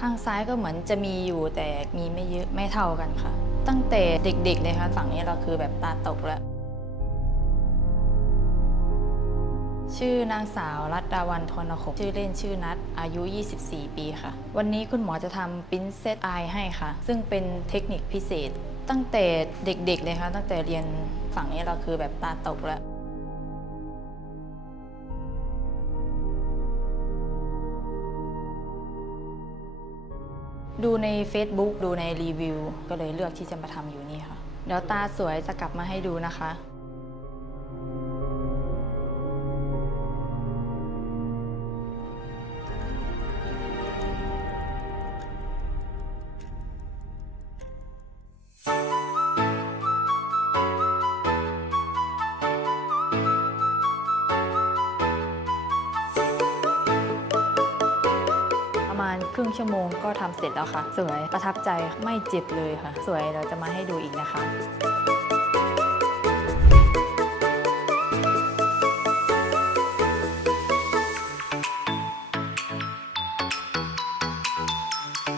ทางซ้ายก็เหมือนจะมีอยู่แต่มีไม่เยอะไม่เท่ากันค่ะ ตั้งแต่เด็กๆเลยค่ะฝั่งนี้เราคือแบบตาตกแล้ว ชื่อนางสาวรัตดาวันทนคบชื่อเล่นชื่อนัทอายุ 24 ปีค่ะ วันนี้คุณหมอจะทำปิ้นเซตไอให้ค่ะ ซึ่งเป็นเทคนิคพิเศษ ตั้งแต่เด็กๆเลยค่ะตั้งแต่เรียนฝั่งนี้เราคือแบบตาตกแล้ว ดูใน Facebook ดูในรีวิว ก็เลยเลือกที่จะมาทำอยู่นี่ค่ะ เดี๋ยวตาสวยจะกลับมาให้ดูนะคะประาณครึ่งชั่วโมงก็ทำเสร็จแล้วค่ะ สวยประทับใจไม่เจ็บเลยค่ะ สวยเราจะมาให้ดูอีกนะคะ